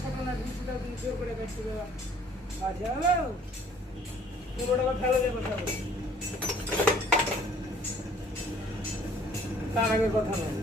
ছোট না দুশোটা তুমি জোর করে বেশি দেওয়া আচ্ছা হলো পুরোটা ফেলে দেবো তার আগে কথা নয়